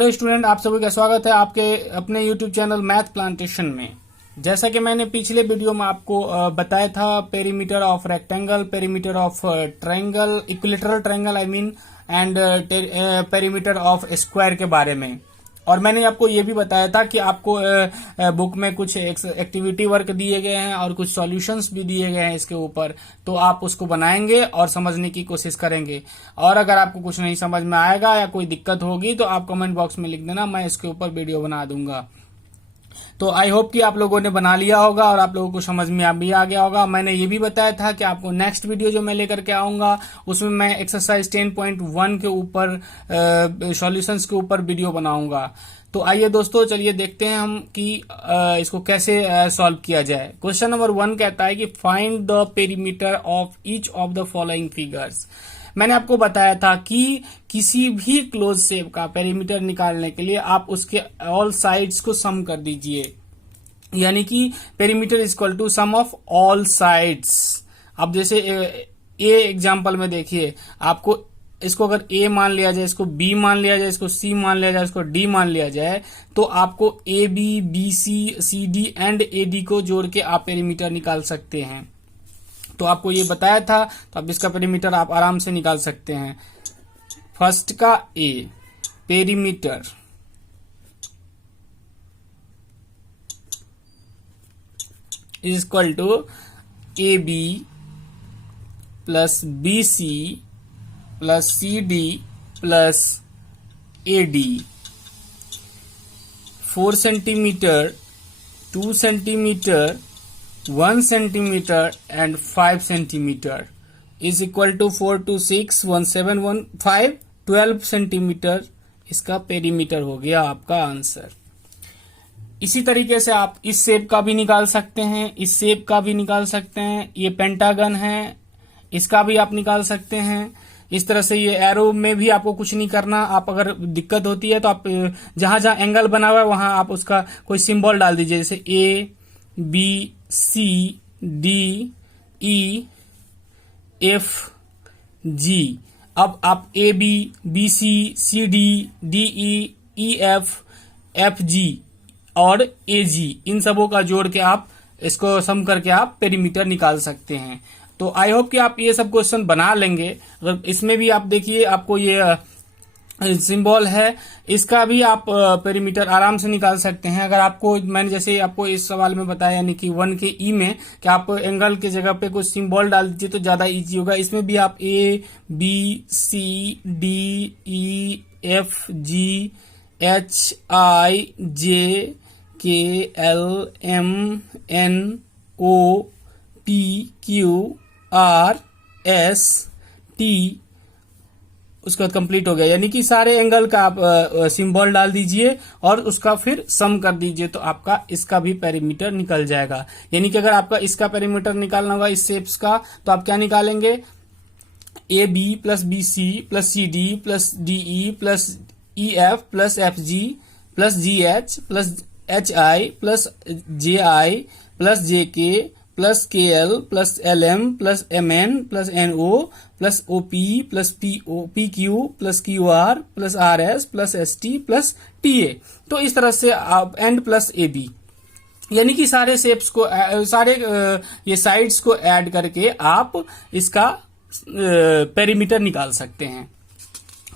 Hello student, आप सभी का स्वागत है आपके अपने यूट्यूब चैनल मैथ प्लांटेशन में। जैसा कि मैंने पिछले वीडियो में आपको बताया था perimeter of rectangle, perimeter of triangle, equilateral triangle I mean, and perimeter of square के बारे में। और मैंने आपको ये भी बताया था कि आपको बुक में कुछ एक्टिविटी वर्क दिए गए हैं और कुछ सॉल्यूशंस भी दिए गए हैं इसके ऊपर, तो आप उसको बनाएंगे और समझने की कोशिश करेंगे। और अगर आपको कुछ नहीं समझ में आएगा या कोई दिक्कत होगी तो आप कमेंट बॉक्स में लिख देना, मैं इसके ऊपर वीडियो बना दूंगा। तो आई होप कि आप लोगों ने बना लिया होगा और आप लोगों को समझ में भी आ गया होगा। मैंने ये भी बताया था कि आपको नेक्स्ट वीडियो जो मैं लेकर के आऊंगा उसमें मैं एक्सरसाइज 10.1 के ऊपर सॉल्यूशंस के ऊपर वीडियो बनाऊंगा। तो आइए दोस्तों, चलिए देखते हैं हम कि इसको कैसे सॉल्व किया जाए। क्वेश्चन नंबर 1 कहता है कि find the perimeter of each of the following figures. मैंने आपको बताया था कि किसी भी क्लोज शेप का पेरीमीटर निकालने के लिए आप उसके ऑल साइड्स को सम कर दीजिए, यानी कि perimeter is equal to sum of all sides. अब जैसे ए एग्जांपल में देखिए, आपको इसको अगर ए मान लिया जाए, इसको बी मान लिया जाए, इसको सी मान लिया जाए, इसको डी मान लिया जाए, तो आपको A B C D and A D को जोड़ के आप पेरीमीटर निकाल सकते हैं। तो आपको ये बताया था, तो अब इसका पेरीमीटर आप आराम से निकाल सकते हैं। फर्स्ट का A perimeter is equal to A B plus B C plus C D plus A D. 4 centimetre, 2 centimetre, 1 centimetre and 5 centimetre is equal to 4 2 6 1 7 1 5 12 centimetre. इसका पेरीमीटर हो गया आपका आंसर। इसी तरीके से आप इस शेप का भी निकाल सकते हैं, इस शेप का भी निकाल सकते हैं। ये पेंटागन है, इसका भी आप निकाल सकते हैं। इस तरह से ये एरो में भी आपको कुछ नहीं करना। आप अगर दिक्कत होती है तो आप जहां जहां एंगल बना हुआ है वहां आप उसका कोई सिंबल डाल दीजिए, जैसे A B C D E F G. अब आप A B C D E F G और ए जी, इन सबों का जोड़ के आप इसको सम करके आप पेरीमीटर निकाल सकते हैं। तो आई होप कि आप ये सब क्वेश्चन बना लेंगे। अगर इसमें भी आप देखिए, आपको ये सिंबल है, इसका भी आप पेरीमीटर आराम से निकाल सकते हैं। अगर आपको, मैंने जैसे आपको इस सवाल में बताया, यानी कि 1 के ई में, कि आप एंगल के जगह पे कुछ सिंबल डाल दीजिए तो ज्यादा इजी होगा। इसमें भी आप A B C D E F G H I J K L M N O P Q R S T, उसके बाद कंप्लीट हो गया। यानी कि सारे एंगल का आप सिंबल डाल दीजिए और उसका फिर सम कर दीजिए, तो आपका इसका भी पेरीमीटर निकल जाएगा। यानी कि अगर आपका इसका पेरीमीटर निकालना होगा इस शेप्स का, तो आप क्या निकालेंगे, A B plus B C plus C D plus D E plus E F plus F G plus G H plus H I plus J I plus J K plus K L plus L M plus M N plus N O plus O P plus P Q plus Q R plus R S plus S T plus T A. तो इस तरह से आप and plus A B, यानी कि सारे shapes को, सारे ये साइड्स को ऐड करके आप इसका पेरीमीटर निकाल सकते हैं।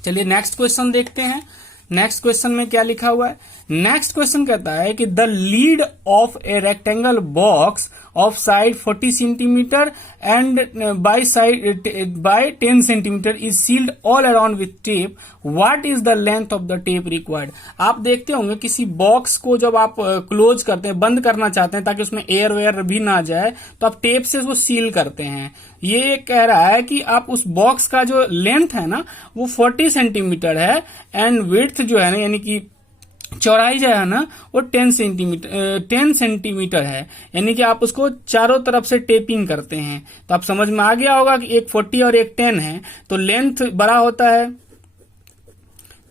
चलिए नेक्स्ट क्वेश्चन देखते हैं। नेक्स्ट क्वेश्चन में क्या लिखा हुआ है। नेक्स्ट क्वेश्चन कहता है कि the lid of a rectangle box of side 40 centimetre and by 10 centimetre is sealed all around with tape. What is the length of the tape required. आप देखते होंगे किसी बॉक्स को जब आप क्लोज करते हैं, बंद करना चाहते हैं ताकि उसमें एयर वेयर भी ना जाए, तो आप टेप से उसको सील करते हैं। ये कह रहा है कि आप उस बॉक्स का जो लेंथ है ना वो 40 सेंटीमीटर है एंड विड्थ जो है ना, यानी कि चौड़ाई जो है ना वो 10 सेंटीमीटर है। यानी कि आप उसको चारों तरफ से टेपिंग करते हैं। तो आप समझ में आ गया होगा कि एक 40 और एक 10 है, तो लेंथ बड़ा होता है,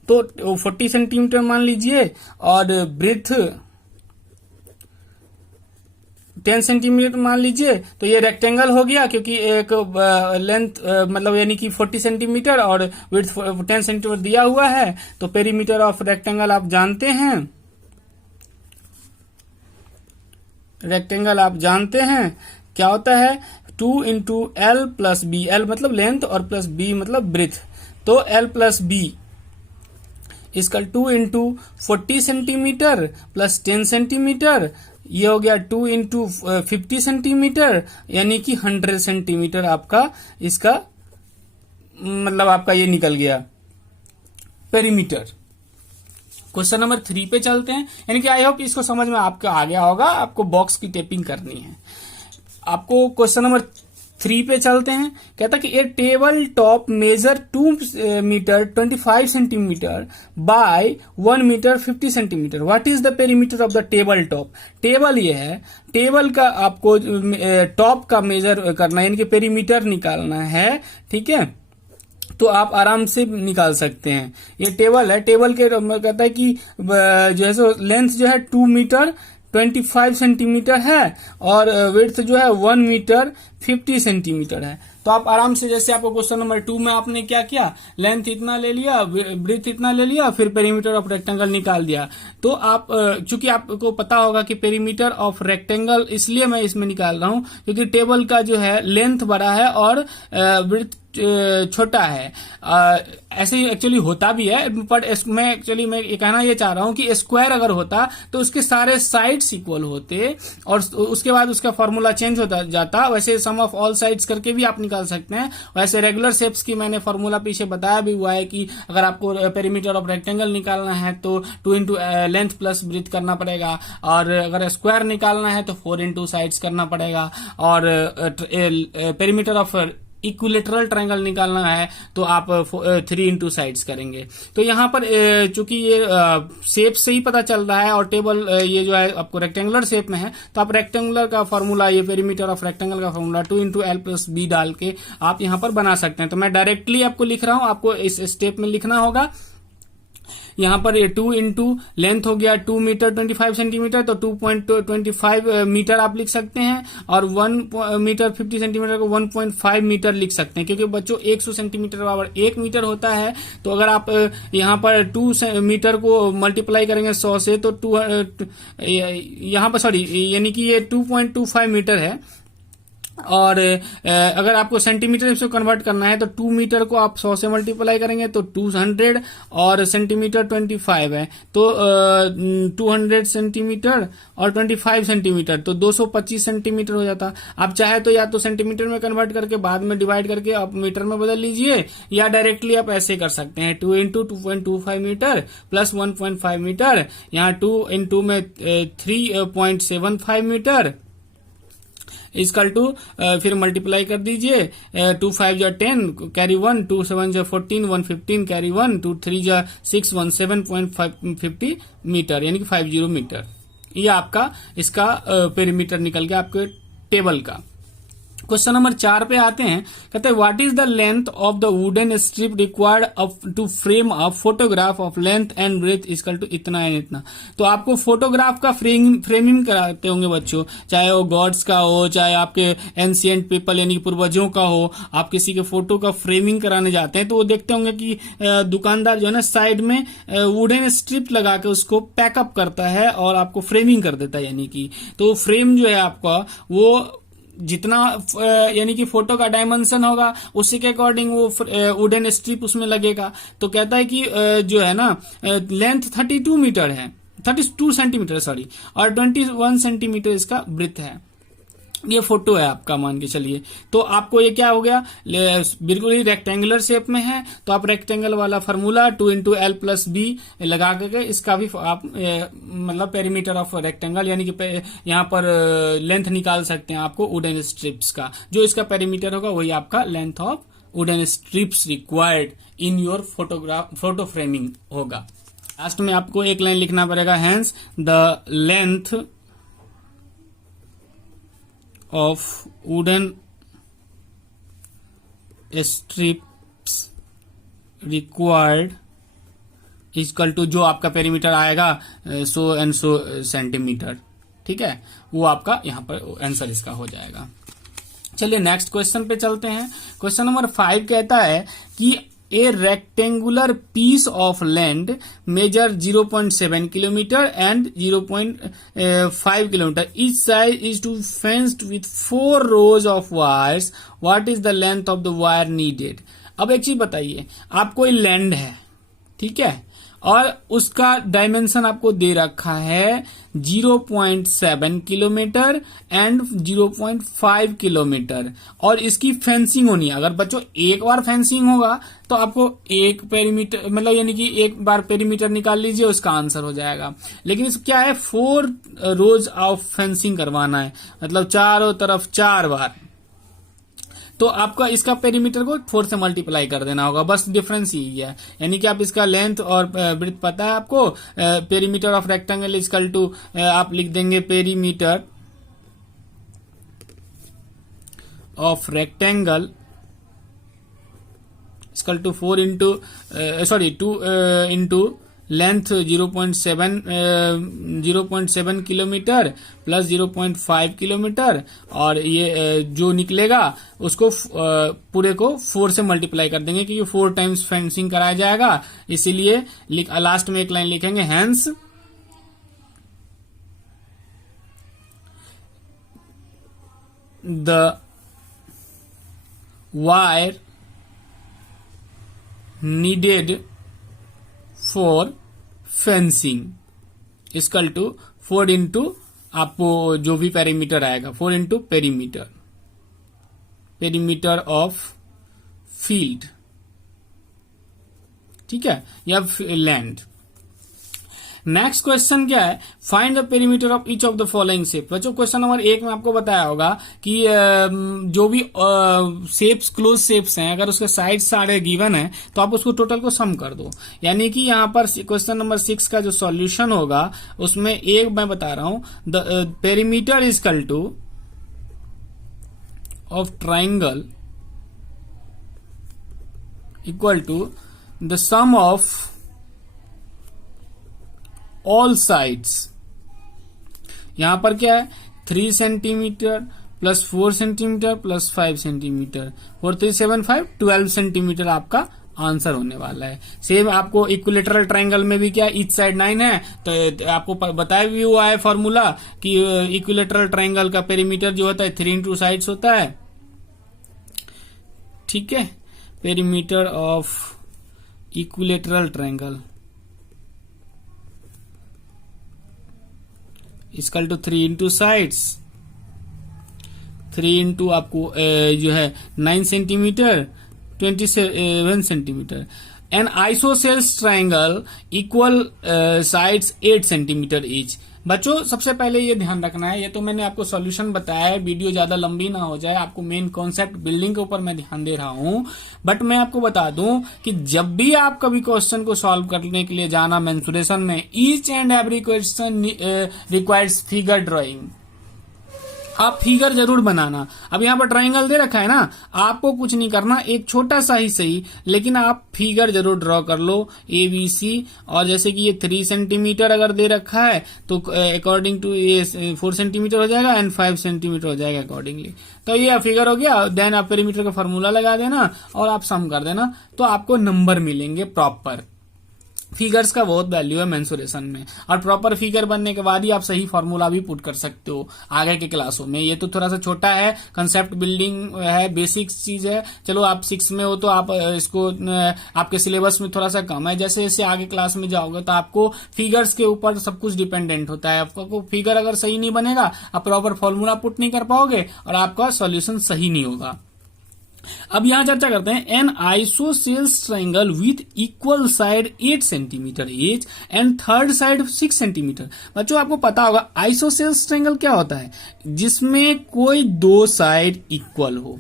तो 40 सेंटीमीटर मान लीजिए और ब्रेथ 10 सेंटीमीटर मान लीजिए, तो ये रेक्टेंगल हो गया, क्योंकि एक लेंथ मतलब यानी कि 40 सेंटीमीटर और विड्थ 10 सेंटीमीटर दिया हुआ है। तो पेरीमीटर ऑफ रेक्टेंगल आप जानते हैं, रेक्टेंगल आप जानते हैं क्या होता है, 2 into L plus B, L मतलब लेंथ और प्लस बी मतलब ब्रिथ। तो एल प्लस बी इसका 2 इंटू 40 सेंटीमीटर प्लस 10 सेंटीमीटर, ये हो गया 2 इंटू 50 सेंटीमीटर, यानी कि 100 सेंटीमीटर आपका इसका मतलब आपका ये निकल गया पेरीमीटर। क्वेश्चन नंबर 3 पे चलते हैं, यानी कि आई होप इसको समझ में आपको आ गया होगा। आपको बॉक्स की टेपिंग करनी है। आपको क्वेश्चन नंबर 3 पे चलते हैं। कहता कि a table top measure 2 metre 25 centimetre by 1 metre 50 centimetre. What is the perimeter of the table top. Table ये है, टेबल का आपको टॉप का मेजर करना है, यानी कि पेरीमीटर निकालना है, ठीक है। तो आप आराम से निकाल सकते हैं। ये टेबल है, टेबल के कहता है कि जो है सो लेंथ जो है 2 मीटर 25 सेंटीमीटर है और विड्थ जो है 1 मीटर 50 सेंटीमीटर है। तो आप आराम से, जैसे आपको क्वेश्चन नंबर 2 में आपने क्या किया, लेंथ इतना ले लिया, ब्रेथ इतना ले लिया, फिर पेरीमीटर ऑफ रेक्टेंगल निकाल दिया। तो आप चूंकि आपको पता होगा कि पेरीमीटर ऑफ रेक्टेंगल इसलिए मैं इसमें निकाल रहा हूं क्योंकि टेबल का जो है लेंथ बड़ा है और ब्रेथ छोटा है। ऐसे ही एक्चुअली होता भी है, बट मैं एक्चुअली मैं ये कहना ये चाह रहा हूं कि स्क्वायर अगर होता तो उसके सारे साइड्स इक्वल होते और उसके बाद उसका फॉर्मूला चेंज होता जाता। वैसे सम ऑफ ऑल साइड्स करके भी आप निकाल सकते हैं। वैसे रेगुलर शेप्स की मैंने फॉर्मूला पीछे बताया भी हुआ है कि अगर आपको पेरीमीटर ऑफ रेक्टेंगल निकालना है तो 2 इंटू लेंथ प्लस ब्रेथ करना पड़ेगा, और अगर स्क्वायर निकालना है तो 4 इंटू साइड्स करना पड़ेगा, और पेरीमीटर ऑफ इक्विलेटरल ट्रायंगल निकालना है तो आप 3 इंटू साइड्स करेंगे। तो यहाँ पर चूंकि ये शेप से ही पता चल रहा है और टेबल ये जो है आपको रेक्टेंगुलर शेप में है, तो आप रेक्टेंगुलर का फॉर्मूला, ये पेरीमीटर ऑफ रेक्टेंगल का formula 2 into L plus B डाल के आप यहाँ पर बना सकते हैं। तो मैं डायरेक्टली आपको लिख रहा हूं, आपको इस स्टेप में लिखना होगा। यहाँ पर ये 2 इंटू लेंथ हो गया 2 मीटर 25 सेंटीमीटर, तो 2.25 मीटर आप लिख सकते हैं, और 1 मीटर 50 सेंटीमीटर को 1.5 मीटर लिख सकते हैं, क्योंकि बच्चों 100 सेंटीमीटर बराबर 1 मीटर होता है। तो अगर आप यहाँ पर 2 मीटर को मल्टीप्लाई करेंगे 100 से, तो यहाँ पर सॉरी यानी कि ये 2.25 मीटर है। और अगर आपको सेंटीमीटर से कन्वर्ट करना है तो 2 मीटर को आप 100 से मल्टीप्लाई करेंगे तो 200, और सेंटीमीटर 25 है तो 200 सेंटीमीटर और 25 सेंटीमीटर तो 225 सेंटीमीटर हो जाता। आप चाहे तो या तो सेंटीमीटर में कन्वर्ट करके बाद में डिवाइड करके आप मीटर में बदल लीजिए, या डायरेक्टली आप ऐसे कर सकते हैं 2 इंटू 2.25 मीटर प्लस 1.5 मीटर, यहाँ 2 इंटू में 3.75 मीटर इजकल टू फिर मल्टीप्लाई कर दीजिए, 2 5 जा 10 कैरी 1, 2 7 जा 14 115 कैरी 1, 2 3 जा 6 17.50 मीटर, यानी कि 50 मीटर। ये आपका इसका पेरीमीटर निकल गया आपके टेबल का। क्वेश्चन नंबर 4 पे आते हैं। कहते हैं what is the length of the wooden strip required to frame a photograph of length and breadth equal to इतना एंड इतना। तो आपको फोटोग्राफ का फ्रेमिंग कराते होंगे बच्चों, चाहे वो गॉड्स का हो, चाहे आपके एंशिएंट पीपल यानी कि पूर्वजों का हो। आप किसी के फोटो का फ्रेमिंग कराने जाते हैं तो वो देखते होंगे कि दुकानदार जो है ना साइड में वुडन स्ट्रिप लगा के उसको पैकअप करता है और आपको फ्रेमिंग कर देता है। यानी कि तो फ्रेम जो है आपका वो जितना यानी कि फोटो का डायमेंशन होगा उसी के अकॉर्डिंग वो वुडन स्ट्रिप उसमें लगेगा। तो कहता है कि जो है ना लेंथ 32 मीटर है, 32 सेंटीमीटर सॉरी, और 21 सेंटीमीटर इसका ब्रेथ है। ये फोटो है आपका, मान के चलिए। तो आपको ये क्या हो गया, बिल्कुल ही रेक्टेंगुलर शेप में है, तो आप रेक्टेंगल वाला formula 2 into L plus B लगा करके इसका भी आप मतलब पेरीमीटर ऑफ रेक्टेंगल यानी कि यहाँ पर लेंथ निकाल सकते हैं आपको वुडन स्ट्रिप्स का। जो इसका पेरीमीटर होगा वही आपका length of wooden strips required in your photo framing होगा। लास्ट में आपको एक लाइन लिखना पड़ेगा, hence the length of wooden strips required equal to जो आपका पेरीमीटर आएगा सो एंड सो सेंटीमीटर। ठीक है, वो आपका यहाँ पर आंसर इसका हो जाएगा। चलिए नेक्स्ट क्वेश्चन पे चलते हैं। क्वेश्चन नंबर 5 कहता है कि a rectangular piece of land measure 0.7 kilometre and 0.5 kilometre, each side is to fenced with 4 rows of wires, what is the length of the wire needed. अब एक चीज बताइए, आप कोई लैंड है, ठीक है, और उसका डायमेंशन आपको दे रखा है 0.7 किलोमीटर एंड 0.5 किलोमीटर, और इसकी फेंसिंग होनी है। अगर बच्चों एक बार फेंसिंग होगा तो आपको एक पेरीमीटर, मतलब यानी कि एक बार पेरीमीटर निकाल लीजिए, उसका आंसर हो जाएगा। लेकिन इस क्या है, 4 rows ऑफ फेंसिंग करवाना है, मतलब चारों तरफ 4 बार, तो आपका इसका पेरीमीटर को 4 से मल्टीप्लाई कर देना होगा, बस डिफरेंस यही है। यानी कि आप इसका लेंथ और ब्रेथ पता है आपको, perimeter of rectangle is equal to आप लिख देंगे perimeter of rectangle is equal to 2 into length 0.7 kilometre plus 0.5 kilometre, और ये जो निकलेगा उसको पूरे को 4 से मल्टीप्लाई कर देंगे, क्योंकि 4 टाइम्स फेंसिंग कराया जाएगा, इसीलिए लास्ट में एक लाइन लिखेंगे, hence the wire needed for fencing equal to 4 into आपको जो भी पेरीमीटर आएगा, 4 इंटू पेरीमीटर ऑफ फील्ड, ठीक है, या लैंड। नेक्स्ट क्वेश्चन क्या है, find the perimeter of each of the following shape. बच्चों क्वेश्चन नंबर 1 में आपको बताया होगा कि जो भी शेप्स, क्लोज शेप्स हैं, अगर उसके साइड सारे गिवन है तो आप उसको टोटल को सम कर दो। यानी कि यहाँ पर क्वेश्चन नंबर 6 का जो सॉल्यूशन होगा उसमें एक मैं बता रहा हूं, the perimeter is equal to of triangle equal to the sum of all sides. यहां पर क्या है, 3 centimetre plus 4 centimetre plus 5 centimetre, 4 3 7 5 12 centimetre आपका आंसर होने वाला है। सेम आपको इक्विलेटरल ट्रायंगल में भी क्या, ईच साइड 9 है, तो आपको बताया भी हुआ है फॉर्मूला कि इक्विलेटरल ट्रायंगल का पेरीमीटर जो होता है 3 इंटू साइड्स होता है, ठीक है। Perimeter of equilateral triangle equal to 3 into sides, 3 into आपको जो है 9 centimetre 27 centimetre, an isosceles triangle equal sides 8 centimetre each. बच्चों सबसे पहले ये ध्यान रखना है, ये तो मैंने आपको सॉल्यूशन बताया है, वीडियो ज्यादा लंबी ना हो जाए, आपको मेन कॉन्सेप्ट बिल्डिंग के ऊपर मैं ध्यान दे रहा हूं। बट मैं आपको बता दूं कि जब भी आप कभी क्वेश्चन को सॉल्व करने के लिए जाना मेंसुरेशन में, each and every question requires figure drawing, आप फिगर जरूर बनाना। अब यहाँ पर ट्रायंगल दे रखा है ना, आपको कुछ नहीं करना, एक छोटा सा ही सही, लेकिन आप फिगर जरूर ड्रॉ कर लो ABC। और जैसे कि ये 3 सेंटीमीटर अगर दे रखा है तो अकॉर्डिंग टू ये 4 सेंटीमीटर हो जाएगा एंड 5 सेंटीमीटर हो जाएगा अकॉर्डिंगली। तो ये फिगर हो गया, देन आप पेरीमीटर का फॉर्मूला लगा देना और आप सम कर देना, तो आपको नंबर मिलेंगे प्रॉपर। फिगर्स का बहुत वैल्यू है मेंसुरेशन में, और प्रॉपर फिगर बनने के बाद ही आप सही फॉर्मूला भी पुट कर सकते हो आगे के क्लासों में। ये तो थोड़ा सा छोटा है, कंसेप्ट बिल्डिंग है, बेसिक चीज है। चलो आप 6 में हो तो आप इसको आपके सिलेबस में थोड़ा सा कम है, जैसे जैसे आगे क्लास में जाओगे तो आपको फिगर्स के ऊपर सब कुछ डिपेंडेंट होता है। आपको फिगर अगर सही नहीं बनेगा, आप प्रॉपर फॉर्मूला पुट नहीं कर पाओगे और आपका सॉल्यूशन सही नहीं होगा। अब यहां चर्चा करते हैं, N isosceles triangle with equal side 8 centimetre each and third side 6 centimetre. बच्चों आपको पता होगा आइसोसेल्स ट्रायंगल क्या होता है, जिसमें कोई 2 साइड इक्वल हो,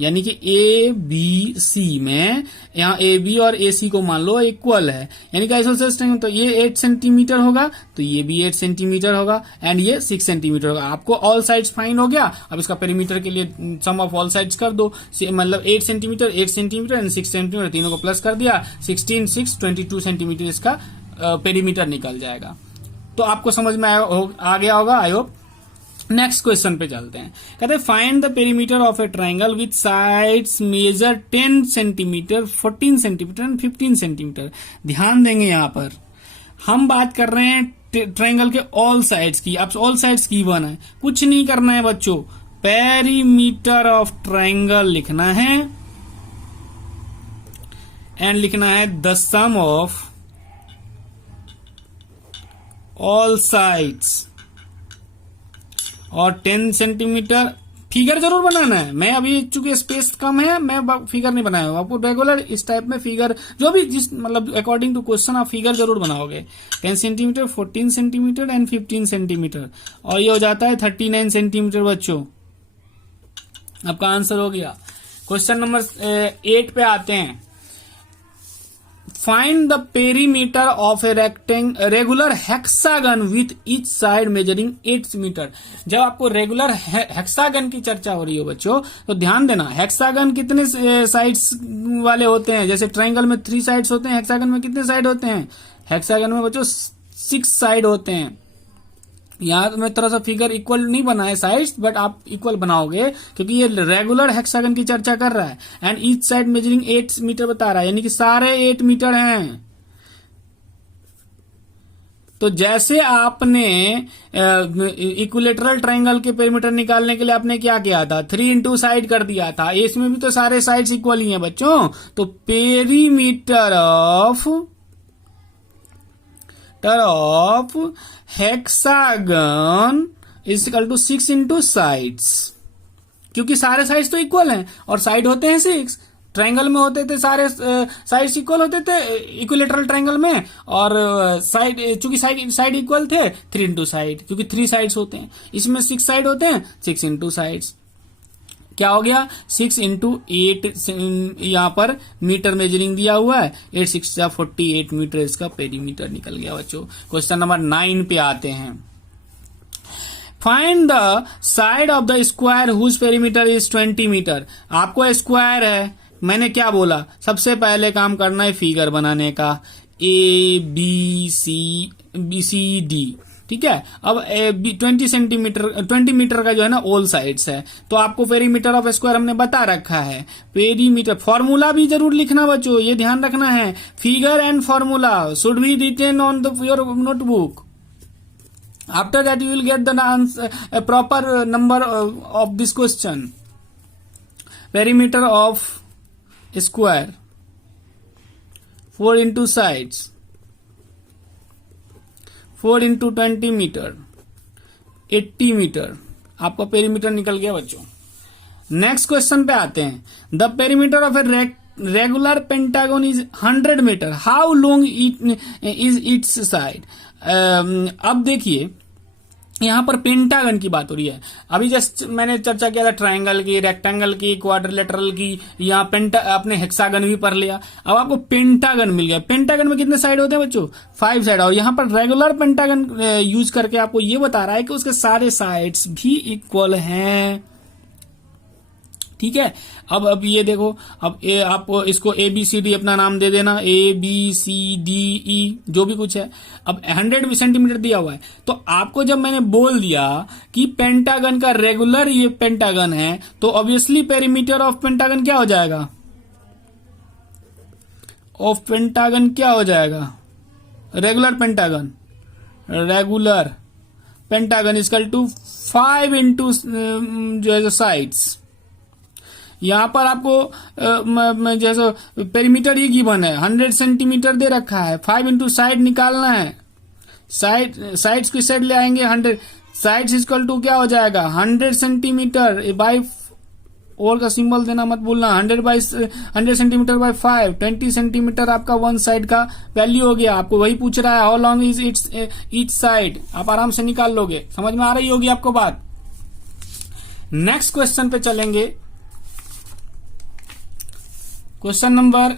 यानी कि ABC में यहाँ AB और AC को मान लो इक्वल है, यानी कि आइसोसेल्स ट्रायंगल, तो ये 8 सेंटीमीटर होगा तो ये भी 8 सेंटीमीटर होगा एंड ये 6 सेंटीमीटर होगा। आपको ऑल साइड्स फाइन हो गया। अब इसका पेरीमीटर के लिए सम ऑफ ऑल साइड्स कर दो, मतलब 8 सेंटीमीटर एंड 6 सेंटीमीटर, तीनों को प्लस कर दिया, 16 6 22 सेंटीमीटर इसका पेरीमीटर निकल जाएगा। तो आपको समझ में आ गया होगा आई होप। नेक्स्ट क्वेश्चन पे चलते हैं। कहते हैं find the perimeter of a triangle with sides measure 10 centimetre, 14 centimetre and 15 centimetre. ध्यान देंगे यहां पर हम बात कर रहे हैं ट्राइंगल के ऑल साइड्स की। अब ऑल साइड्स की वन है, कुछ नहीं करना है बच्चों, पेरीमीटर ऑफ ट्राइंगल लिखना है एंड लिखना है the sum of all sides और 10 सेंटीमीटर। फिगर जरूर बनाना है, मैं अभी चूंकि स्पेस कम है मैं फिगर नहीं बनाया हूं। आपको रेगुलर इस टाइप में फिगर जो भी जिस मतलब अकॉर्डिंग टू क्वेश्चन आप फिगर जरूर बनाओगे। 10 सेंटीमीटर, 14 सेंटीमीटर एंड 15 सेंटीमीटर, और ये हो जाता है 39 सेंटीमीटर बच्चों। आपका आंसर हो गया। क्वेश्चन नंबर 8 पे आते हैं। Find the perimeter of a regular hexagon with each side measuring 8 metre. जब आपको रेगुलर हेक्सागन की चर्चा हो रही हो बच्चों तो ध्यान देना, हेक्सागन कितने साइड्स वाले होते हैं? जैसे ट्रायंगल में 3 साइड्स होते हैं, हेक्सागन में कितने साइड होते हैं? हेक्सागन में बच्चों 6 साइड होते हैं। यहाँ मैं थोड़ा सा फिगर इक्वल नहीं बनाए साइड्स, बट आप इक्वल बनाओगे क्योंकि ये रेगुलर हेक्सागन की चर्चा कर रहा है। And each side measuring 8 metre बता रहा है, यानी कि सारे 8 मीटर हैं। तो जैसे आपने इक्विलेटरल ट्रायंगल के पेरीमीटर निकालने के लिए आपने क्या किया था, 3 इंटू साइड कर दिया था। इसमें भी तो सारे साइड्स इक्वल ही हैं बच्चों। तो perimeter of hexagon is equal to 6 into sides, क्योंकि सारे साइड्स तो इक्वल हैं और साइड होते हैं 6। ट्रायंगल में होते थे सारे साइड्स इक्वल होते थे इक्विलेटरल ट्रायंगल में, और साइड चूंकि साइड इक्वल थे 3 इंटू साइड, क्योंकि 3 साइड्स होते हैं। इसमें 6 साइड होते हैं, 6 इंटू साइड्स। क्या हो गया? 6 इंटू 8 यहां पर मीटर मेजरिंग दिया हुआ है, 8 6 48 मीटर इसका पेरीमीटर निकल गया बच्चों। क्वेश्चन नंबर 9 पे आते हैं। Find the side of the square whose perimeter is 20 metre. आपको स्क्वायर है, मैंने क्या बोला, सबसे पहले काम करना है फिगर बनाने का, ABCD, ठीक है। अब 20 मीटर का जो है ना ऑल साइड्स है, तो आपको पेरीमीटर ऑफ स्क्वायर हमने बता रखा है। पेरीमीटर फॉर्मूला भी जरूर लिखना बच्चों, ये ध्यान रखना है, figure and formula should be written on the your notebook. After that you will get the answer proper number of this question. Perimeter of square 4 into sides, 4 into 20 metre, 80 metre आपका perimeter निकल गया बच्चों। Next question पे आते हैं। The perimeter of a regular pentagon is 100 metre, how long is its side. अब देखिए यहां पर पेंटागन की बात हो रही है। अभी जस्ट मैंने चर्चा किया था ट्रायंगल की, रेक्टेंगल की, क्वाड्रिलेटरल की, यहाँ आपने हेक्सागन भी पढ़ लिया। अब आपको पेंटागन मिल गया। पेंटागन में कितने साइड होते हैं बच्चों? 5 साइड। और यहाँ पर रेगुलर पेंटागन यूज करके आपको ये बता रहा है कि उसके सारे साइड्स भी इक्वल हैं, ठीक है। अब ये देखो, अब आप इसको ABCD अपना नाम दे देना, ABCDE जो भी कुछ है। अब 100 सेंटीमीटर दिया हुआ है, तो आपको जब मैंने बोल दिया कि पेंटागन का रेगुलर ये पेंटागन है, तो ऑब्वियसली पेरीमीटर ऑफ पेंटागन क्या हो जाएगा? ऑफ पेंटागन क्या हो जाएगा? Regular pentagon equal to 5 into जो है साइड्स। यहां पर आपको जैसे पेरीमीटर ये गिवन है, 100 सेंटीमीटर दे रखा है, 5 इंटू साइड निकालना है। साइड्स की साइड ले आएंगे 100, साइड्स इक्वल टू क्या हो जाएगा? 100 सेंटीमीटर बाई, और का सिंबल देना मत भूलना, 100 सेंटीमीटर बाई 5, 20 सेंटीमीटर आपका वन साइड का वैल्यू हो गया। आपको वही पूछ रहा है, how long is each side, आप आराम से निकाल लोगे। समझ में आ रही होगी आपको बात। नेक्स्ट क्वेश्चन पे चलेंगे। Question number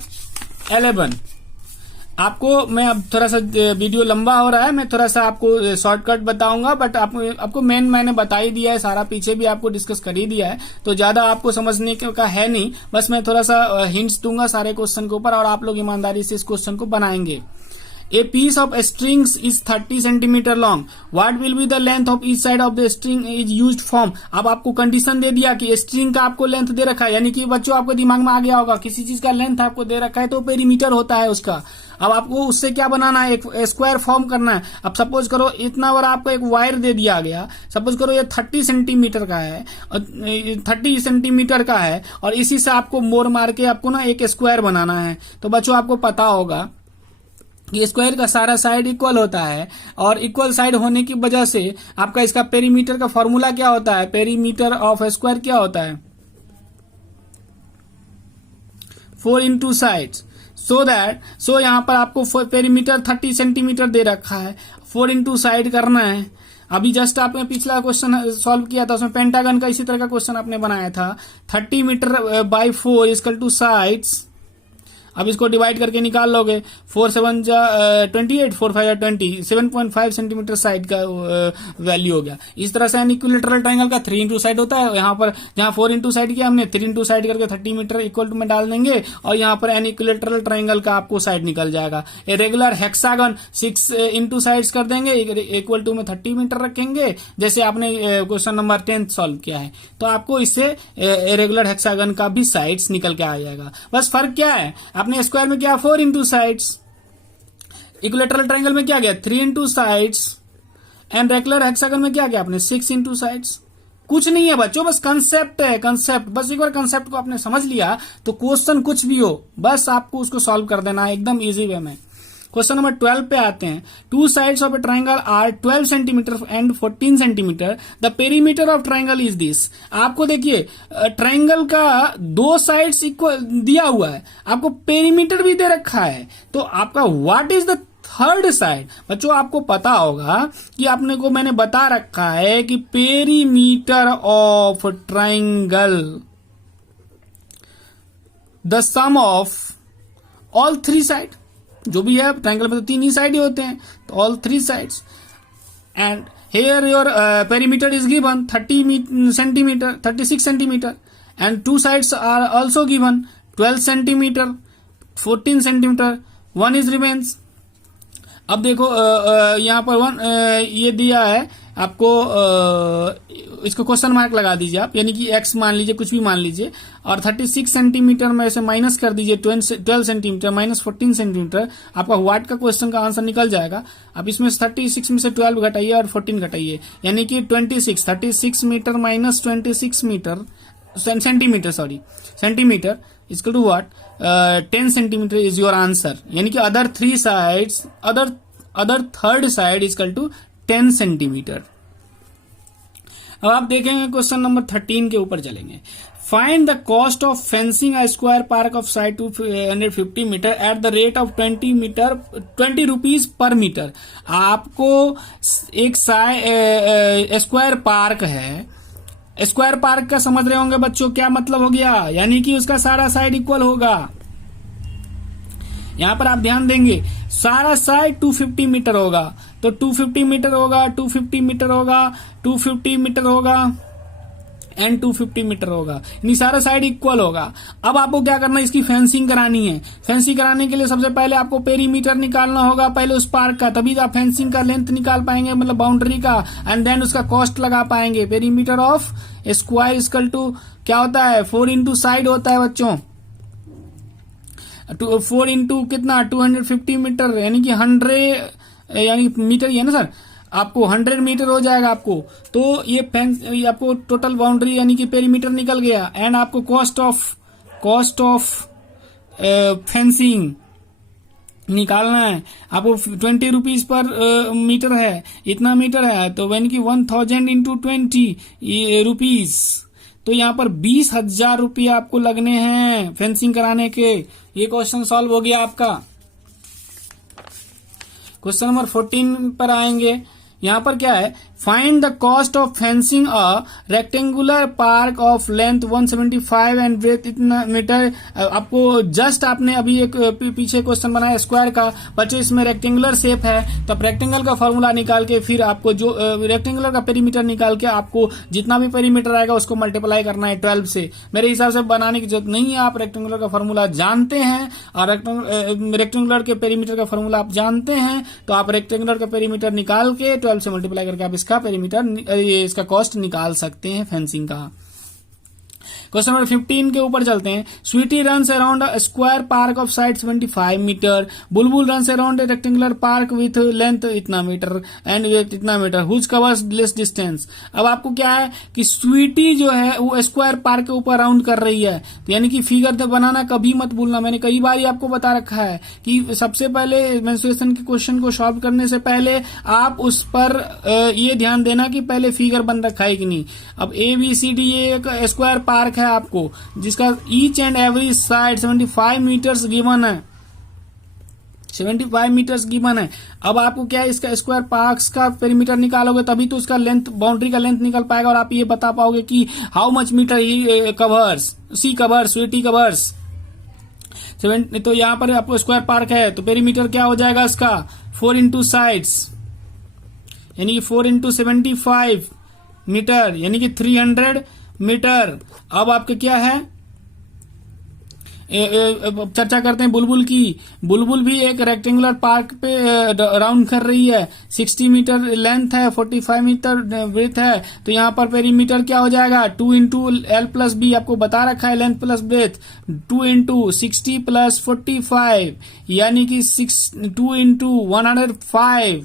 11। आपको मैं अब थोड़ा सा वीडियो लंबा हो रहा है, मैं थोड़ा सा आपको शॉर्टकट बताऊंगा, बट आपको मेन मैंने बता ही दिया है, सारा पीछे भी आपको डिस्कस कर ही दिया है, तो ज्यादा आपको समझने का है नहीं। बस मैं थोड़ा सा हिंट्स दूंगा सारे क्वेश्चन के ऊपर, और आप लोग ईमानदारी से इस क्वेश्चन को बनाएंगे। A piece of strings is 30 centimetre long, what will be the length of each side of the string is used form. अब आपको कंडीशन दे दिया कि स्ट्रिंग का आपको लेंथ दे रखा है, यानी कि बच्चों आपको दिमाग में आ गया होगा किसी चीज का लेंथ आपको दे रखा है तो पेरीमीटर होता है उसका। अब आपको उससे क्या बनाना है, एक स्क्वायर फॉर्म करना है। अब सपोज करो इतना बड़ा आपको एक वायर दे दिया गया, सपोज करो ये 30 सेंटीमीटर का है, 30 सेंटीमीटर का है, और इसी से आपको मोड़ मार के आपको ना एक स्क्वायर बनाना है। तो बच्चों आपको पता होगा कि स्क्वायर का सारा साइड इक्वल होता है, और इक्वल साइड होने की वजह से आपका इसका पेरीमीटर का फॉर्मूला क्या होता है, पेरीमीटर ऑफ स्क्वायर क्या होता है, 4 इंटू साइड्स। सो यहाँ पर आपको पेरीमीटर 30 सेंटीमीटर दे रखा है, 4 इंटू साइड करना है। अभी जस्ट आपने पिछला क्वेश्चन सॉल्व किया था, उसमें पेंटागन का इसी तरह का क्वेश्चन आपने बनाया था। 30 metre by 4 equal to sides. अब इसको डिवाइड करके निकाल लोगे, 4 7 28, 4 5 20, 7.5 सेंटीमीटर साइड का वैल्यू हो गया। इस तरह से इक्विलेटरल ट्रायंगल का 3 इंटू साइड होता है। यहाँ पर जहाँ 4 इंटू साइड किया हमने, 3 इंटू साइड करके 30 मीटर इक्वल टू में डाल देंगे, और यहाँ पर इक्विलेटरल ट्रायंगल का आपको साइड निकल जाएगा। ए रेगुलर हेक्सागन 6 इंटू साइड कर देंगे, इक्वल टू में 30 मीटर रखेंगे, जैसे आपने क्वेश्चन नंबर 10 सॉल्व किया है। तो आपको इससे रेगुलर हेक्सागन का भी साइड्स निकल के आ जाएगा। बस फर्क क्या है, आपने स्क्वायर में क्या 4 इंटू साइड्स, इक्विलेटरल ट्रायंगल में क्या गया 3 into sides, and regular hexagon में क्या गया आपने 6 इंटू साइड्स। कुछ नहीं है बच्चों, बस कंसेप्ट है, कंसेप्ट। बस एक बार कंसेप्ट को आपने समझ लिया तो क्वेश्चन कुछ भी हो बस आपको उसको सॉल्व कर देना है एकदम इजी वे में। क्वेश्चन नंबर 12 पे आते हैं। 2 sides of a triangle are 12 centimetre and 14 centimetre, the perimeter of triangle is this. आपको देखिए ट्राइंगल का 2 साइड्स इक्वल दिया हुआ है, आपको पेरीमीटर भी दे रखा है, तो आपका what is the third side. बच्चों आपको पता होगा कि आपने को मैंने बता रखा है कि perimeter of triangle the sum of all 3 side, जो भी है ट्रायंगल में तो 3 ही साइड ही होते हैं, तो all 3 sides, and here your perimeter is given 30 centimetre, 36 centimetre, and 2 sides are also given 12 centimetre, 14 centimetre, 1 is remains. अब देखो यहाँ पर 1 ये दिया है आपको, इसको क्वेश्चन मार्क लगा दीजिए आप, यानी कि x मान लीजिए, कुछ भी मान लीजिए, और 36 सेंटीमीटर में से माइनस कर दीजिए 12 सेंटीमीटर माइनस 14 सेंटीमीटर, आपका व्हाट का क्वेश्चन का आंसर निकल जाएगा। अब इसमें 36 में से 12 घटाइए और 14 घटाइए, यानी कि 36 metre minus 26 metre centimetre equal to what 10 centimetre is your answer, यानी कि other 3 sides, other third side equal to 10 centimetre. अब आप देखेंगे क्वेश्चन नंबर 13 के ऊपर चलेंगे। Find the cost of fencing a square park of side 250 metre at the rate of 20 rupees per metre. आपको एक स्क्वायर पार्क है, स्क्वायर पार्क का समझ रहे होंगे बच्चों क्या मतलब हो गया, यानी कि उसका सारा साइड इक्वल होगा। यहां पर आप ध्यान देंगे सारा साइड 250 मीटर होगा, तो 250 मीटर होगा, 250 मीटर होगा, 250 मीटर होगा एंड 250 मीटर होगा, यानी सारा साइड इक्वल होगा। अब आपको क्या करना है, इसकी फेंसिंग करानी है। फेंसिंग कराने के लिए सबसे पहले आपको पेरीमीटर निकालना होगा पहले उस पार्क का, तभी आप फेंसिंग का लेंथ निकाल पाएंगे, मतलब बाउंड्री का, एंड देन उसका कॉस्ट लगा पाएंगे। Perimeter of square equal to क्या होता है 4 इंटू साइड होता है बच्चों, 4 इंटू कितना 250 मीटर, यानी कि 100 यानी मीटर ही है ना सर, आपको 100 मीटर हो जाएगा आपको। तो ये आपको टोटल बाउंड्री यानी कि पेरीमीटर निकल गया, एंड आपको कॉस्ट ऑफ फेंसिंग निकालना है। आपको 20 रुपीज पर मीटर है, इतना मीटर है, तो यानी कि 1000 इंटू 20 रुपीज, तो यहाँ पर 20,000 रुपया आपको लगने हैं फेंसिंग कराने के। ये क्वेश्चन सॉल्व हो गया आपका। क्वेश्चन नंबर 14 पर आएंगे। यहाँ पर क्या है, find the cost of fencing a rectangular park of length 175 and breadth इतना मीटर। आपको जस्ट आपने अभी एक पीछे क्वेश्चन बनाया स्क्वायर का, बच्चों इसमें रेक्टेंगुलर शेप है तो रेक्टेंगल का फॉर्मूला निकाल के फिर आपको जो रेक्टेंगुलर का पेरीमीटर निकाल के आपको जितना भी पेरीमीटर आएगा उसको मल्टीप्लाई करना है 12 से। मेरे हिसाब से बनाने की जरूरत नहीं है, आप रेक्टेंगुलर का फॉर्मूला जानते हैं और रेक्टेंगुलर के पेरीमीटर का फॉर्मूला आप जानते हैं, तो आप रेक्टेंगुलर का पेरीमीटर निकाल के 12 से मल्टीप्लाई करके आप इसका पेरीमीटर इसका कॉस्ट निकाल सकते हैं फेंसिंग का। क्वेश्चन नंबर 15 के ऊपर चलते हैं। Sweety runs around a square park of side 75 metre, Bulbul runs around a rectangular park with length इतना मीटर एंड विड्थ इतना metre, whose covers less distance. अब आपको क्या है कि स्वीटी जो है वो स्क्वायर पार्क के ऊपर राउंड कर रही है, तो यानी कि फिगर बनाना कभी मत भूलना। मैंने कई बार ही आपको बता रखा है कि सबसे पहले मेंस्ट्रुएशन के क्वेश्चन को सॉल्व करने से पहले आप उस पर ये ध्यान देना कि पहले फिगर बन रखा है कि नहीं। अब ABCD ये एक स्क्वायर पार्क है आपको जिसका each and every side 75 metres given है, 75 मीटर्स गिवन है। अब आपको क्या है इसका स्क्वायर पार्क का पेरीमीटर निकालोगे तभी तो उसका लेंथ, बाउंड्री का लेंथ निकल पाएगा और आप ये बता पाओगे कि how much metre he covers, she covers, Sweety covers. तो यहां पर आपको स्क्वायर पार्क है तो पेरीमीटर क्या हो जाएगा इसका 4 इंटू साइड्स, यानी कि 4 इंटू 75 मीटर यानी कि 300 मीटर। अब आपके क्या है चर्चा करते हैं बुलबुल की। बुलबुल भी एक रेक्टेंगुलर पार्क पे राउंड कर रही है, 60 मीटर लेंथ है, 45 मीटर ब्रेथ है, तो यहाँ पर पेरीमीटर क्या हो जाएगा 2 इंटू एल प्लस बी, आपको बता रखा है length plus breadth, 2 into 60 plus 45 यानी कि 2 इंटू 105,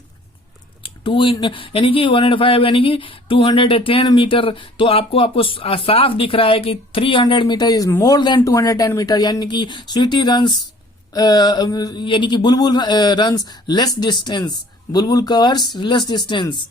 2 यानी कि 105 यानी कि 210 मीटर। तो आपको साफ दिख रहा है कि 300 metre is more than 210 metre, यानी कि स्वीटी रन्स यानी कि Bulbul runs less distance, Bulbul covers less distance.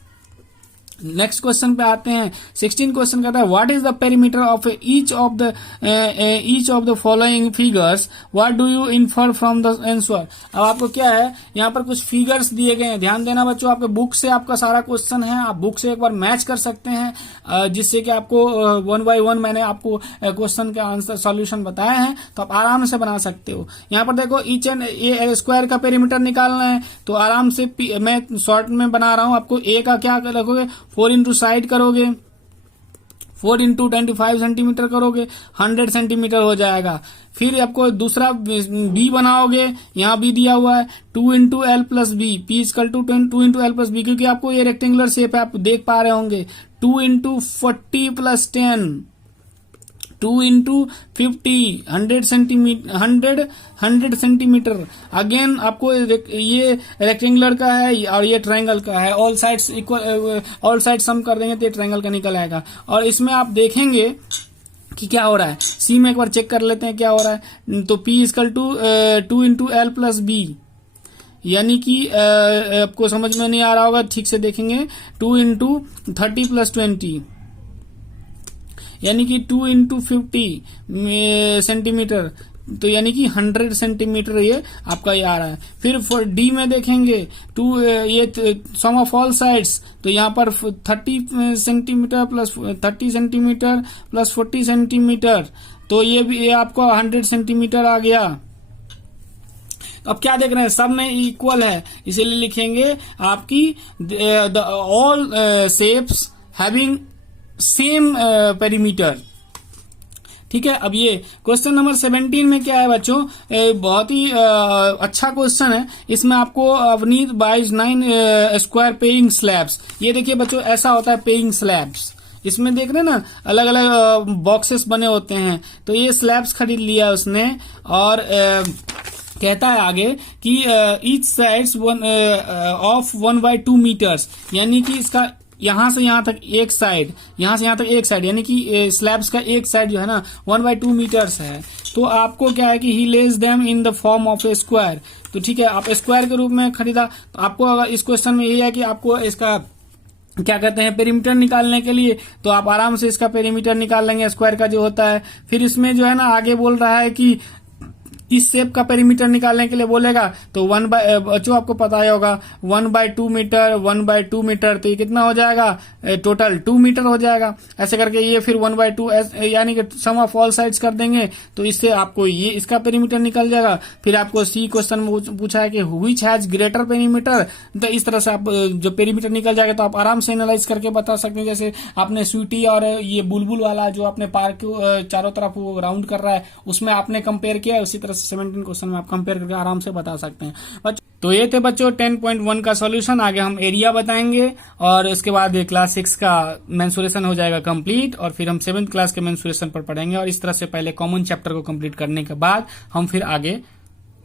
Next question पे आते हैं। 16 क्वेश्चन कहता है what is the perimeter of each of the following figures, what do you infer from the answer. अब आपको क्या है यहाँ पर कुछ फिगर्स दिए गए हैं, ध्यान देना बच्चों, आपके बुक से आपका सारा क्वेश्चन है, आप बुक से एक बार मैच कर सकते हैं जिससे कि आपको 1 बाय 1 मैंने आपको क्वेश्चन का आंसर सॉल्यूशन बताया है तो आप आराम से बना सकते हो। यहाँ पर देखो ईच एंड ए स्क्वायर का पेरीमीटर निकालना है तो आराम से मैं शॉर्ट में बना रहा हूँ। आपको ए का क्या रखोगे 4 इंटू साइड करोगे, 4 इंटू 25 सेंटीमीटर करोगे, 100 सेंटीमीटर हो जाएगा। फिर आपको दूसरा बी बनाओगे, यहाँ बी दिया हुआ है 2 into L plus B, P equal to 2 into L plus B, क्योंकि आपको ये रेक्टेंगुलर शेप है आप देख पा रहे होंगे। 2 into 40 plus 10, 2 into 50, 100 centimetre. Again आपको ये रेक्टेंगुलर का है और ये ट्रायंगल का है, all sides equal, all side sum कर देंगे तो ये ट्रायंगल का निकल आएगा। और इसमें आप देखेंगे कि क्या हो रहा है, सी में एक बार चेक कर लेते हैं क्या हो रहा है। तो P equal to 2 into L plus B, यानी कि आपको समझ में नहीं आ रहा होगा, ठीक से देखेंगे 2 इंटू 30 प्लस 20 यानी कि 2 इंटू 50 सेंटीमीटर, तो यानी कि 100 सेंटीमीटर ये आपका ये आ रहा है। फिर फॉर डी में देखेंगे 2 ये सम ऑफ ऑल साइड्स, तो यहाँ पर 30 centimetre plus 30 centimetre plus 40 centimetre, तो ये आपको 100 सेंटीमीटर आ गया। अब क्या देख रहे हैं सब में इक्वल है, इसीलिए लिखेंगे आपकी all shapes having same perimeter. ठीक है, अब ये क्वेश्चन नंबर 17 में क्या है बच्चों, बहुत ही अच्छा क्वेश्चन है। इसमें आपको अवनीत 22 स्क्वायर पेइंग स्लैब्स, ये देखिए बच्चों ऐसा होता है पेइंग स्लैब्स, इसमें देख रहे हैं ना अलग अलग बॉक्सेस बने होते हैं, तो ये स्लैब्स खरीद लिया उसने और कहता है आगे कि ईच साइड्स ऑफ 1/2 मीटर्स, यानी कि इसका यहां से यहां तक एक साइड, यहां से यहां तक एक साइड, यानी कि स्लैब्स का एक साइड जो है ना 1/2 मीटर्स है। तो आपको क्या है कि he lays them in the form of a square, तो ठीक है आप स्क्वायर के रूप में खरीदा। तो आपको अगर इस क्वेश्चन में यही है कि आपको इसका क्या कहते हैं पेरीमीटर निकालने के लिए, तो आप आराम से इसका पेरीमीटर निकाल लेंगे स्क्वायर का जो होता है। फिर इसमें जो है ना आगे बोल रहा है कि इस शेप का पेरीमीटर निकालने के लिए बोलेगा तो 1/, बच्चों आपको पता ही होगा 1/2 मीटर 1/2 मीटर, तो ये कितना हो जाएगा, टोटल 2 मीटर हो जाएगा। ऐसे करके ये फिर 1/2 यानी कि सम ऑफ ऑल साइड्स कर देंगे तो इससे आपको ये इसका पेरीमीटर निकल जाएगा। फिर आपको सी क्वेश्चन में पूछा है कि व्हिच हैज ग्रेटर पेरीमीटर, तो इस तरह से आप जो पेरीमीटर निकल जाएगा तो आप आराम से एनालाइज करके बता सकते हैं। जैसे आपने स्वीटी और ये बुलबुल वाला जो अपने पार्क चारों तरफ वो राउंड कर रहा है उसमें आपने कंपेयर किया, उसी तरह से 17 क्वेश्चन में आप कंपेयर करके आराम से बता सकते हैं। तो ये थे बच्चों 10.1 का सॉल्यूशन। आगे हम एरिया बताएंगे और उसके बाद क्लास 6 का मेंसुरेशन हो जाएगा कंप्लीट और फिर हम 7th क्लास के मेंसुरेशन पर पढ़ेंगे। और इस तरह से पहले कॉमन चैप्टर को कंप्लीट करने के बाद हम फिर आगे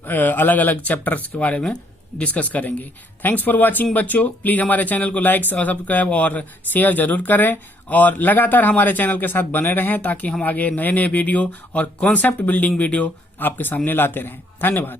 अलग अलग चैप्टर्स के बारे में डिस्कस करेंगे। थैंक्स फॉर वॉचिंग बच्चों। प्लीज हमारे चैनल को लाइक और सब्सक्राइब और शेयर जरूर करें और लगातार हमारे चैनल के साथ बने रहें ताकि हम आगे नए नए वीडियो और कॉन्सेप्ट बिल्डिंग वीडियो आपके सामने लाते रहें। धन्यवाद।